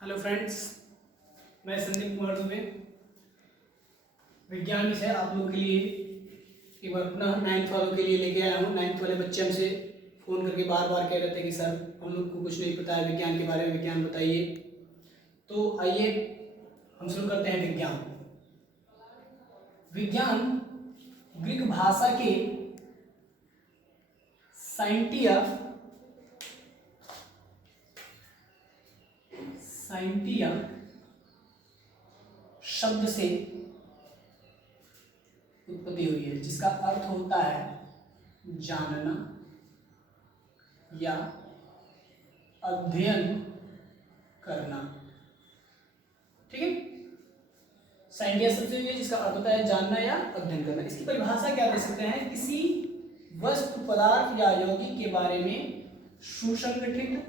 Hello friends, मैं संदीप कुमार दुबे विज्ञान विषय आप लोगों के लिए एक बार पुनः 9th वालों के लिए लेके आया हूँ। 9th वाले बच्चे हमसे फ़ोन करके बार बार कह रहे थे कि सर हम लोग को कुछ नहीं पता है विज्ञान के बारे में, विज्ञान बताइए। तो आइए हम शुरू करते हैं विज्ञान। विज्ञान ग्रीक भाषा के साइंटिया शब्द से उत्पत्ति हुई है, जिसका अर्थ होता है जानना या अध्ययन करना। ठीक है, साइंटिया शब्द से हुई है जिसका अर्थ होता है जानना या अध्ययन करना। इसकी परिभाषा क्या दे सकते हैं? किसी वस्तु, पदार्थ या यौगिक के बारे में सुसंगठित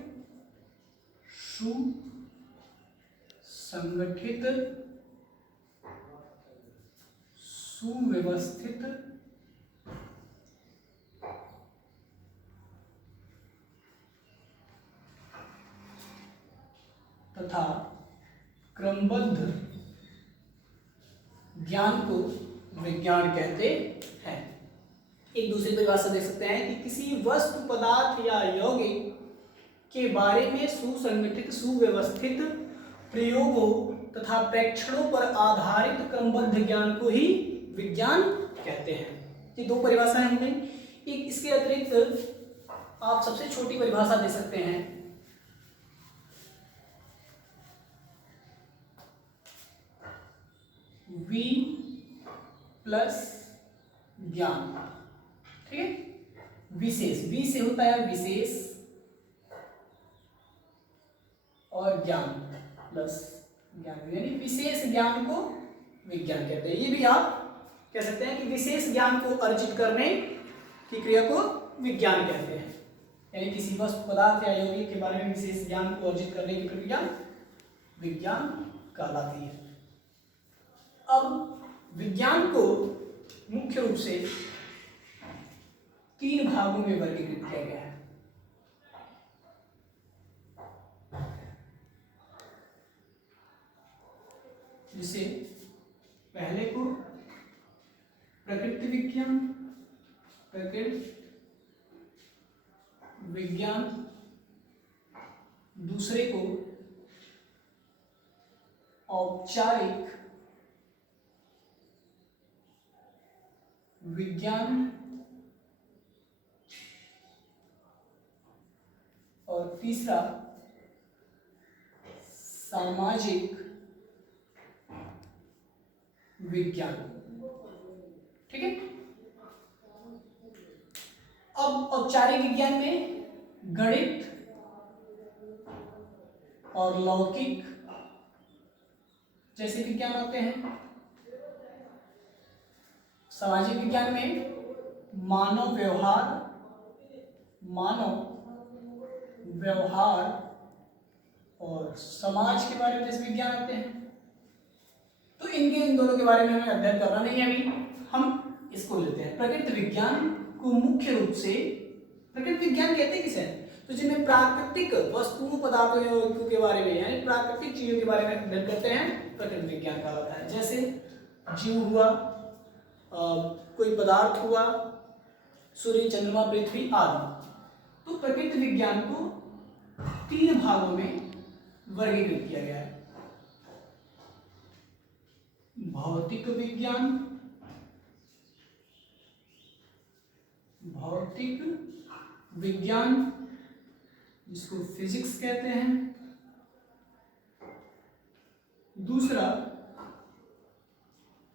सुव्यवस्थित तथा क्रमबद्ध ज्ञान को विज्ञान कहते हैं। एक दूसरी परिभाषा देख सकते हैं कि किसी वस्तु, पदार्थ या यौगिक के बारे में सुसंगठित, सुव्यवस्थित प्रयोगों तथा प्रेक्षणों पर आधारित क्रमबद्ध ज्ञान को ही विज्ञान कहते हैं। ये दो परिभाषाएं हमने। एक इसके अतिरिक्त आप सबसे छोटी परिभाषा दे सकते हैं, वी प्लस ज्ञान। ठीक है, विशेष, वी से होता है विशेष और ज्ञान प्लस ज्ञान, यानी विशेष ज्ञान को विज्ञान कहते हैं। ये भी आप कह सकते हैं कि विशेष ज्ञान को अर्जित करने की क्रिया को विज्ञान कहते हैं। यानी किसी वस्तु, पदार्थ या यौगिक के बारे में विशेष ज्ञान को अर्जित करने की प्रक्रिया विज्ञान कहलाती है। अब विज्ञान को मुख्य रूप से 3 भागों में वर्गीकृत किया गया है। जिसे पहले को प्रकृति विज्ञान, दूसरे को औपचारिक विज्ञान और तीसरा सामाजिक विज्ञान। ठीक है, अब औपचारिक विज्ञान में गणित और लौकिक जैसे विज्ञान होते हैं। सामाजिक विज्ञान में मानव व्यवहार और समाज के बारे में जैसे विज्ञान आते हैं। तो इन दोनों के बारे में हमें अध्ययन करना नहीं है अभी, हम इसको लेते हैं। प्रकृति विज्ञान को मुख्य रूप से प्रकृति विज्ञान कहते हैं किसे? तो जिनमें प्राकृतिक वस्तुओं, पदार्थों के बारे में, यानी प्राकृतिक चीजों के बारे में अध्ययन करते हैं, प्रकृति विज्ञान कहलाता है। जैसे जीव हुआ, कोई पदार्थ हुआ, सूर्य, चंद्रमा, पृथ्वी आदि। तो प्रकृति विज्ञान को 3 भागों में वर्गीकृत किया गया है। भौतिक विज्ञान जिसको फिजिक्स कहते हैं, दूसरा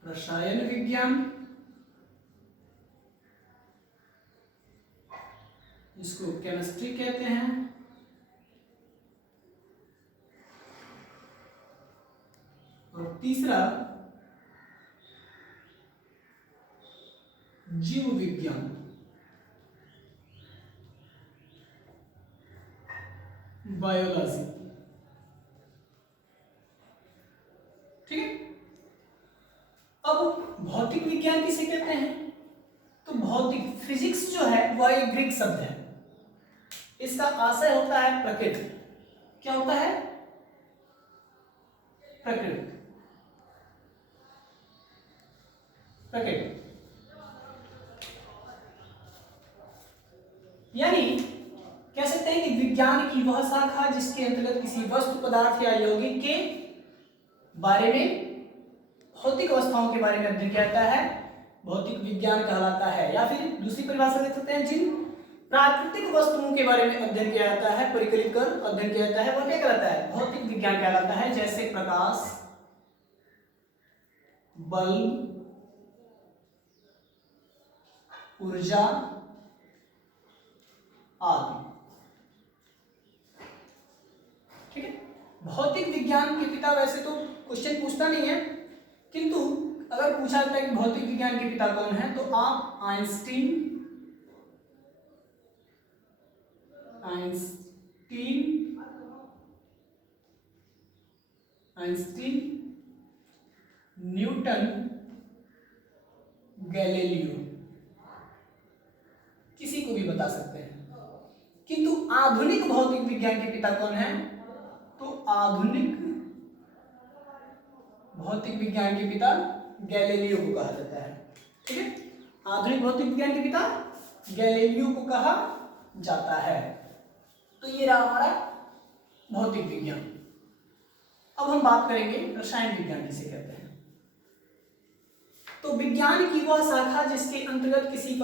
रसायन विज्ञान जिसको केमिस्ट्री कहते हैं, और तीसरा जीव विज्ञान बायोलॉजी। ठीक है, अब भौतिक विज्ञान किसे कहते हैं? तो भौतिक फिजिक्स जो है वह एक ग्रीक शब्द है। इसका आशय होता है प्रकृति। क्या होता है? प्रकृति प्रकृति यानी कह सकते हैं कि विज्ञान की वह शाखा जिसके अंतर्गत किसी वस्तु पदार्थ या यौगिक के बारे में भौतिक अवस्थाओं के बारे में अध्ययन किया जाता है भौतिक विज्ञान कहलाता है। या फिर दूसरी परिभाषा देख सकते हैं, जिन प्राकृतिक वस्तुओं के बारे में अध्ययन किया जाता है, परिकलित कर अध्ययन किया जाता है, वह क्या कहलाता है? भौतिक विज्ञान कहलाता है। जैसे प्रकाश, बल्ब, ऊर्जा आदि। ठीक है, भौतिक विज्ञान के पिता वैसे तो क्वेश्चन पूछता नहीं है, किंतु अगर पूछा जाता है कि भौतिक विज्ञान के पिता कौन है, तो आप आइंस्टीन न्यूटन, गैलीलियो किसी को भी बता सकते हैं। किंतु आधुनिक भौतिक विज्ञान के पिता कौन है? तो आधुनिक भौतिक विज्ञान के पिता गैलीलियो को कहा जाता है। ठीक है, आधुनिक भौतिक विज्ञान के पिता गैलीलियो को कहा जाता है। तो ये रहा हमारा भौतिक विज्ञान। अब हम बात करेंगे रसायन विज्ञान किसे कहते हैं। तो विज्ञान की वह शाखा जिसके अंतर्गत किसी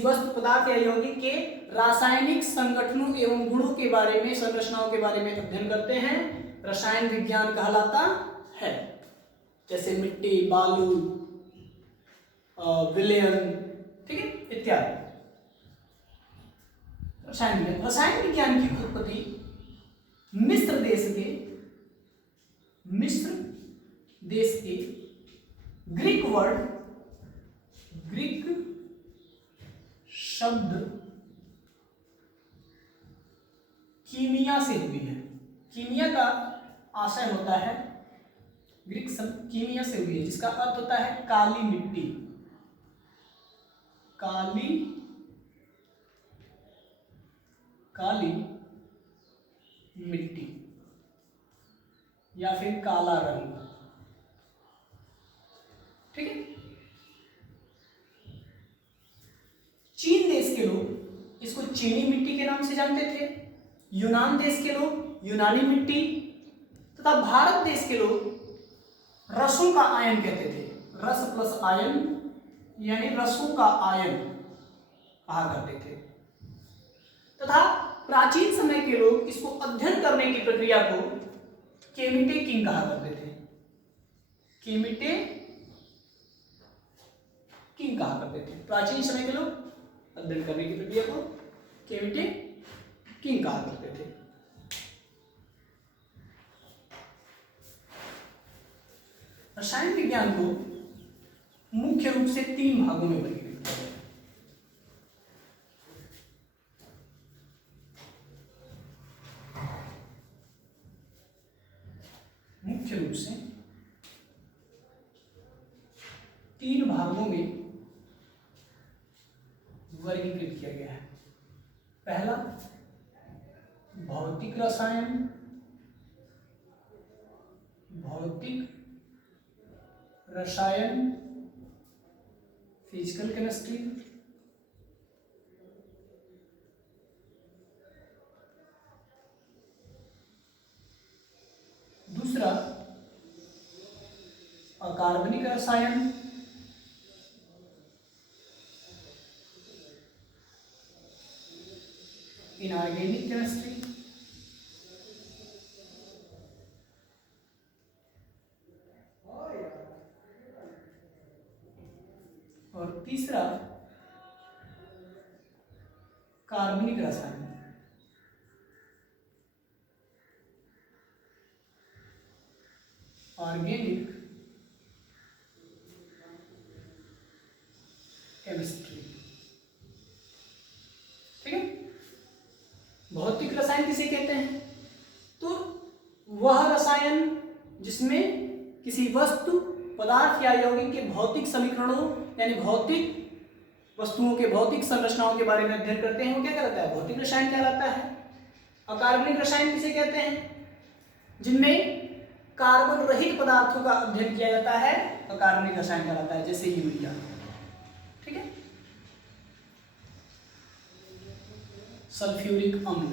वस्तु पदार्थ या यौगिक के रासायनिक संगठनों एवं गुणों के बारे में, संरचनाओं के बारे में अध्ययन करते हैं, रसायन विज्ञान कहलाता है। जैसे मिट्टी, बालू, विलयन, ठीक है, इत्यादि। रसायन विज्ञान की उत्पत्ति मिस्र देश के ग्रीक शब्द कीमिया से हुई है। कीमिया का आशय होता है, ग्रीक शब्द कीमिया से हुई है, जिसका अर्थ होता है काली मिट्टी, काली मिट्टी या फिर काला रंग। ठीक है, चीन देश के लोग इसको चीनी मिट्टी के नाम से जानते थे, यूनान देश के लोग यूनानी मिट्टी, तथा भारत देश के लोग रसों का आयन कहते थे। रस प्लस आयन यानी रसों का आयन कहा करते थे। तथा प्राचीन समय के लोग इसको अध्ययन करने की प्रक्रिया को केमिटेकिंग कहा करते थे। केमिटेकिंग कहा करते थे। प्राचीन समय के लोग अध्ययन करने की प्रक्रिया को केमिटेकिंग कहा करते थे। रसायन विज्ञान को मुख्य रूप से 3 भागों में वर्गीकृत किया गया है। मुख्य रूप से 3 भागों में वर्गीकृत किया गया है। पहला भौतिक रसायन, फिजिकल केमिस्ट्री। दूसरा अकार्बनिक रसायन, इनऑर्गेनिक केमिस्ट्री। और तीसरा कार्बनिक रसायन। Organic chemistry. ठीक है, भौतिक रसायन किसे कहते हैं? तो वह रसायन जिसमें किसी वस्तु पदार्थ या यौगिक के भौतिक समीकरणों यानी भौतिक वस्तुओं के भौतिक संरचनाओं के बारे में अध्ययन करते हैं, वो क्या कहलाता है? भौतिक रसायन कहलाता है। अकार्बनिक रसायन किसे कहते हैं? जिनमें कार्बन रहित पदार्थों का अध्ययन किया जाता है तो कार्बनिक रसायन कहलाता है, जैसे यूरिया। ठीक है, सल्फ्यूरिक अम्ल,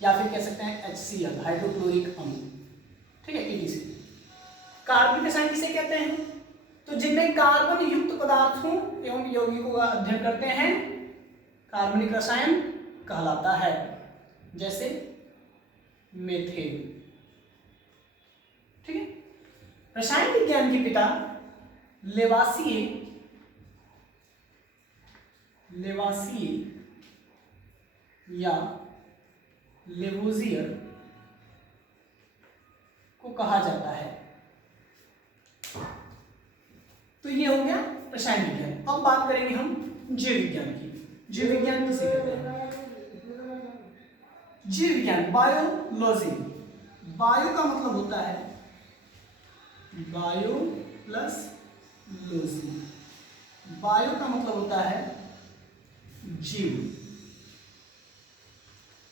या फिर कह सकते हैं HCl, हाइड्रोक्लोरिक अम्ल। ठीक है, ETC। कार्बनिक रसायन किसे कहते हैं? तो जिनमें कार्बन युक्त पदार्थों एवं यौगिकों का अध्ययन करते हैं कार्बनिक रसायन कहलाता है, जैसे मेथेन। ठीक है, रसायन विज्ञान के पिता लेवासिए या लेवोजियर को कहा जाता है। तो ये हो गया रसायन विज्ञान। अब बात करेंगे हम जीव विज्ञान की। जीव विज्ञान किसे कहते हैं? जीव विज्ञान, बायोलॉजी। बायो का मतलब होता है बायो प्लस लॉजी। बायो का मतलब होता है जीव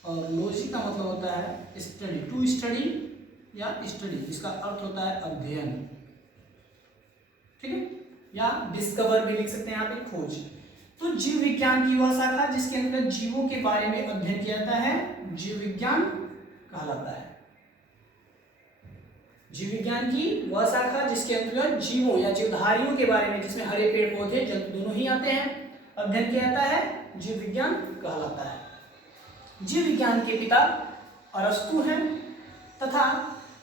और लॉजी का मतलब होता है स्टडी, टू स्टडी या स्टडी, जिसका अर्थ होता है अध्ययन। ठीक है, या डिस्कवर भी लिख सकते हैं यहाँ पे, खोज। तो जीव विज्ञान की वह शाखा जिसके अंदर जीवों के बारे में अध्ययन किया जाता है जीव विज्ञान कहलाता है। जीव विज्ञान की वह शाखा जिसके अंतर्गत जीवों या जीवधारियों के बारे में, जिसमें हरे पेड़ पौधे जंतु दोनों ही आते हैं, अध्ययन किया जाता है, जीव विज्ञान कहलाता है। जीव विज्ञान के पिता अरस्तु हैं तथा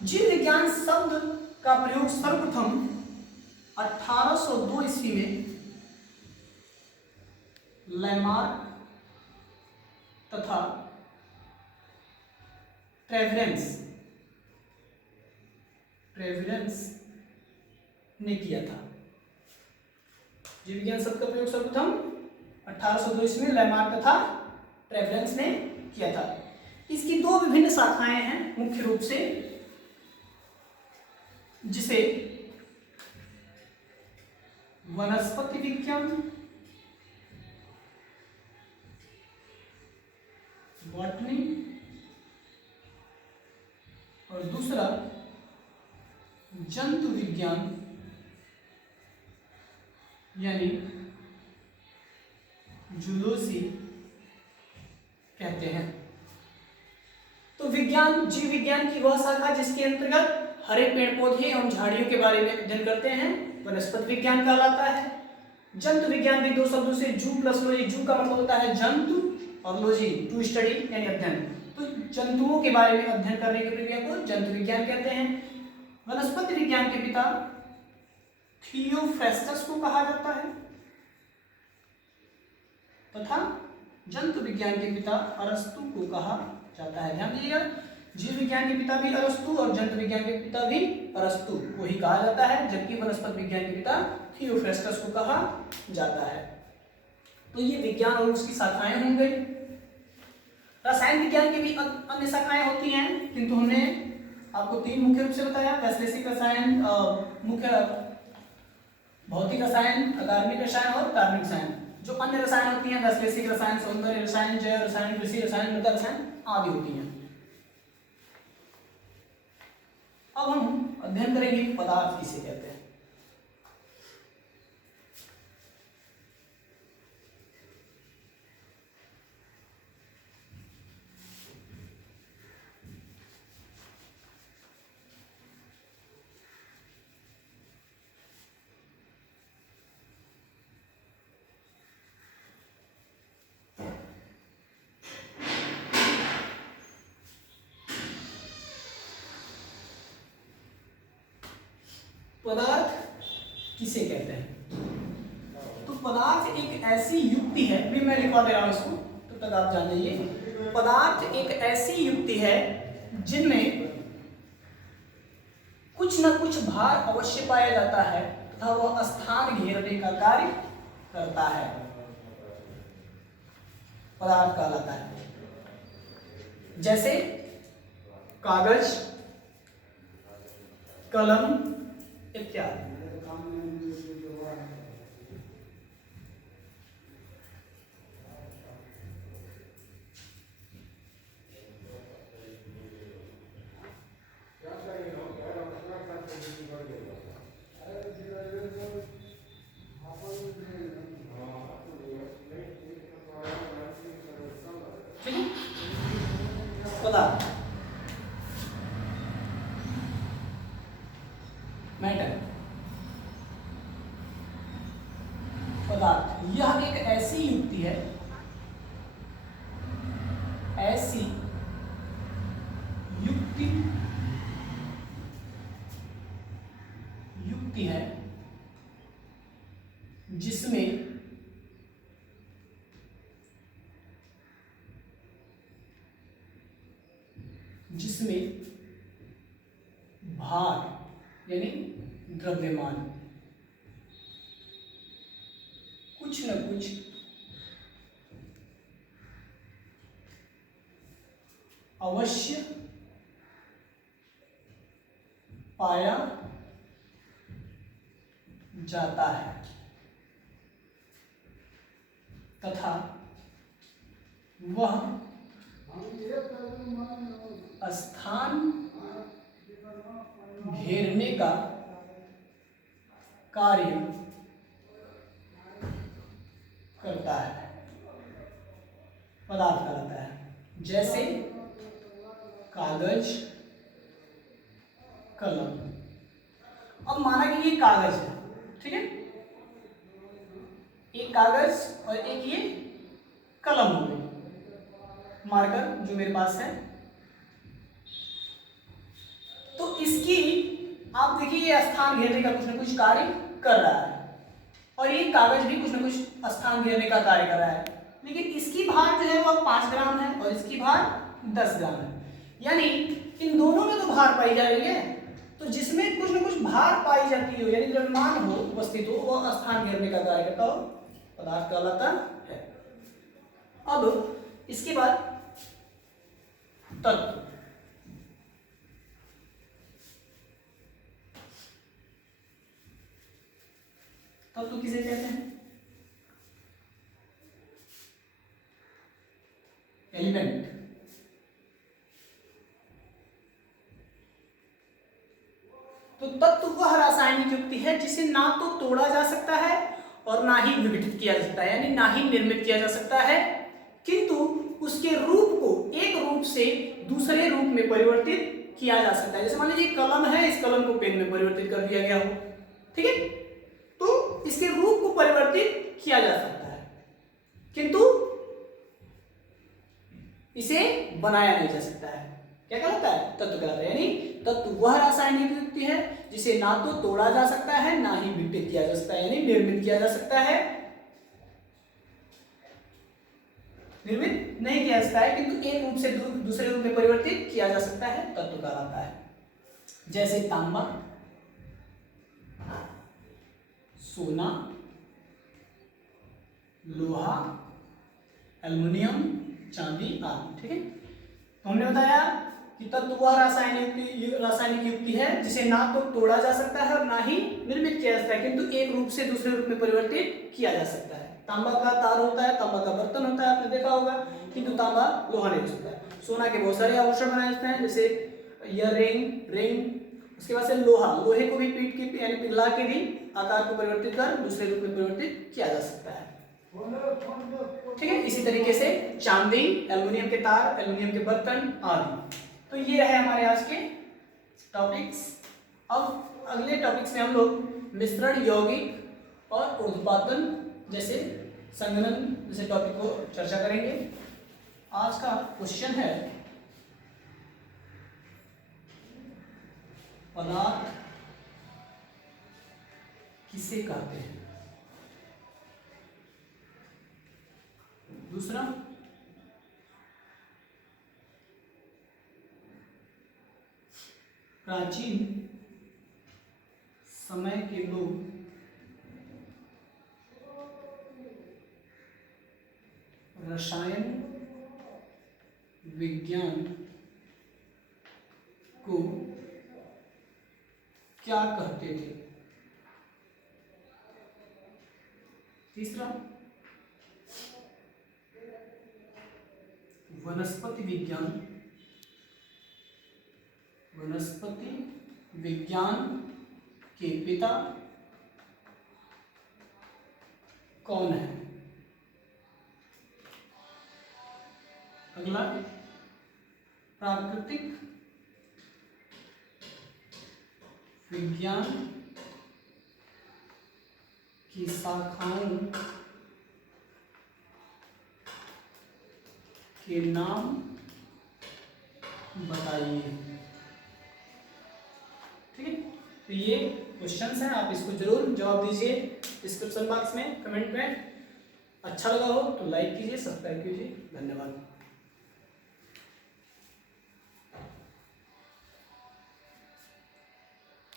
जीव विज्ञान शब्द का प्रयोग सर्वप्रथम 1802 ईस्वी में लैमार्क तथा ट्रेवरेंस ने किया था। जीव विज्ञान शब्द का प्रयोग सर्वप्रथम 1802 ईस्वी में लैमार्क तथा ट्रेवरेंस ने किया था। इसकी दो विभिन्न शाखाएं हैं मुख्य रूप से, जिसे वनस्पति विज्ञान, बॉटनी, और दूसरा जंतु विज्ञान यानी जूलॉजी कहते हैं। तो विज्ञान, जीव विज्ञान की वह शाखा जिसके अंतर्गत हरे पेड़ पौधे एवं झाड़ियों के बारे में अध्ययन करते हैं वनस्पति विज्ञान कहलाता है। जंतु विज्ञान भी दो शब्दों से जू प्लस लॉजी, जू का मतलब होता है जंतु और लॉजी टू स्टडी यानी अध्ययन, तो जंतुओं के बारे में अध्ययन करने की प्रक्रिया को जंतु विज्ञान कहते हैं। वनस्पति विज्ञान के पिता थियोफ्रेस्टस को कहा जाता है तथा जंतु विज्ञान के पिता अरस्तु को कहा जाता है। ध्यान दीजिएगा, जीव विज्ञान के पिता भी अरस्तु और जंतु विज्ञान के पिता भी अरस्तु को ही कहा जाता है, जबकि वनस्पति विज्ञान के पिता थियोफ्रेस्टस को कहा जाता है। तो ये विज्ञान और उसकी शाखाएं हो गई। रसायन विज्ञान की भी अन्य शाखाएं होती हैं, किंतु हमने आपको तीन मुख्य रूप से बताया, वैश्लेषिक रसायन, मुख्य भौतिक रसायन, अकार्बनिक रसायन और कार्बनिक रसायन। जो अन्य रसायन होती हैं वैश्लेषिक रसायन, सौंदर्य रसायन, जैव रसायन, कृषि रसायन, मृदा रसायन आदि होती हैं। अब हम अध्ययन करेंगे पदार्थ किसे कहते हैं। पदार्थ किसे कहते हैं? तो पदार्थ एक ऐसी युक्ति है, भी मैं लिखवा दे रहा हूं इसको, तो तक आप जान लीजिए। पदार्थ एक ऐसी युक्ति है जिनमें कुछ न कुछ भार अवश्य पाया जाता है तथा वह स्थान घेरने का कार्य करता है, पदार्थ कहलाता है। जैसे कागज, कलम इत्यादि। पदार्थ, मैटर, पदार्थ। यह एक ऐसी युक्ति है, ऐसी युक्ति है जिसमें भार यानी द्रव्यमान कुछ न कुछ अवश्य पाया जाता है तथा वह स्थान घेरने का कार्य करता है, पदार्थ कहलाता है। जैसे कागज, कलम। अब माना कि ये कागज है, ठीक है, एक कागज और एक ये कलम हो गई, मार्कर जो मेरे पास है। तो इसकी आप देखिए ये स्थान घेरने का कुछ न कुछ कार्य कर रहा है और ये कागज भी कुछ न कुछ स्थान घेरने का कार्य कर रहा है, लेकिन इसकी भार जो है वो 5 ग्राम है और इसकी भार 10 ग्राम है। यानी इन दोनों में तो भार पाई जा रही है, तो जिसमें कुछ न कुछ भार पाई जाती हो यानी द्रव्यमान हो, उपस्थित हो, वह स्थान घेरने का कार्य करता हो, पदार्थ कहलाता है। अब इसके बाद तत्व। तत्व किसे कहते हैं? एलिमेंट। तो तत्व वह रासायनिक युक्ति है जिसे ना तो तोड़ा जा सकता है और ना ही विघटित किया जा सकता है, यानी ना ही निर्मित किया जा सकता है, किंतु उसके रूप को एक रूप से दूसरे रूप में परिवर्तित किया जा सकता है। जैसे मान लीजिए कलम है, इस कलम को पेन में परिवर्तित कर दिया गया हो, ठीक है, तो इसके रूप को परिवर्तित किया जा सकता है, किंतु इसे बनाया नहीं जा सकता है। क्या कहलाता है? तत्व कहलाता है। यानी तत्व वह रासायनिक युक्ति है जिसे ना तो तोड़ा जा सकता है ना ही विघटित किया जा सकता है, यानी निर्मित किया जा सकता है, निर्मित नहीं किया जा सकता है, किंतु एक रूप से दूसरे रूप में परिवर्तित किया जा सकता है, तत्व कहलाता है। जैसे तांबा, सोना, लोहा, एल्युमिनियम, चांदी आदि, ठीक है। तो हमने बताया कि तत्व वह रासायनिक युक्ति है जिसे ना तो तोड़ा जा सकता है और ना ही निर्मित किया जा सकता है, किंतु एक रूप से दूसरे रूप में परिवर्तित किया जा सकता है। तांबा का तार होता है, तांबा का बर्तन होता है, आपने देखा होगा, किंतु तांबा लोहा नहीं हो सकता है। सोना के बहुत सारे आभूषण बनाए जाते हैं, जैसे ईयररिंग, रिंग। उसके बाद से लोहा, लोहे को भी पीट के यानी पिघला के भी आकार को परिवर्तित कर दूसरे रूप में परिवर्तित किया जा सकता है, ठीक है। इसी तरीके से चांदी, एल्युमिनियम के तार, एल्युमिनियम के बर्तन आदि। तो ये है हमारे आज के टॉपिक्स। अब अगले टॉपिक्स में हम लोग मिश्रण, यौगिक और ऊर्ध्वपातन जैसे संघनन जैसे टॉपिक को चर्चा करेंगे। आज का क्वेश्चन है पदार्थ किसे कहते हैं। दूसरा, प्राचीन समय के लोग रसायन विज्ञान को क्या कहते थे। तीसरा, वनस्पति विज्ञान के पिता कौन है। अगला, प्राकृतिक विज्ञान की शाखाओं के नाम बताइए। ठीक है, तो ये क्वेश्चंस हैं, आप इसको जरूर जवाब दीजिए डिस्क्रिप्शन बॉक्स में, कमेंट में। अच्छा लगा हो तो लाइक कीजिए, सब्सक्राइब कीजिए। धन्यवाद।